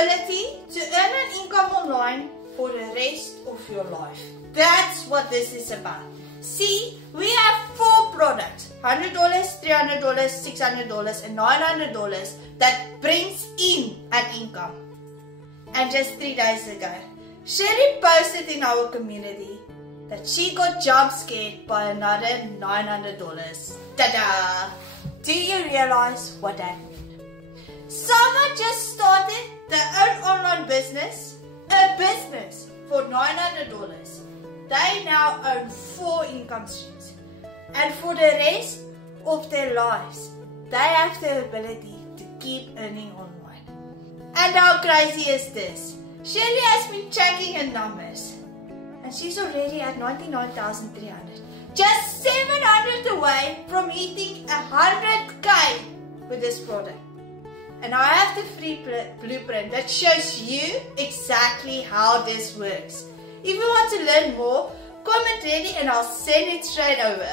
ability to earn an income online for the rest of your life. That's what this is about. See, we have 4 products, $100, $300, $600 and $900 that brings in an income. And just 3 days ago, Sherry posted in our community that she got jump scared by another $900. Ta-da! Do you realize what that means? Someone just started their own online business, a business for $900. They now own 4 income streams. And for the rest of their lives, they have the ability to keep earning online. And how crazy is this? Sherry has been checking her numbers. And she's already at 99,300. Just 700 away from hitting 100K with this product. And I have the free blueprint that shows you exactly how this works. If you want to learn more, comment ready and I'll send it straight over.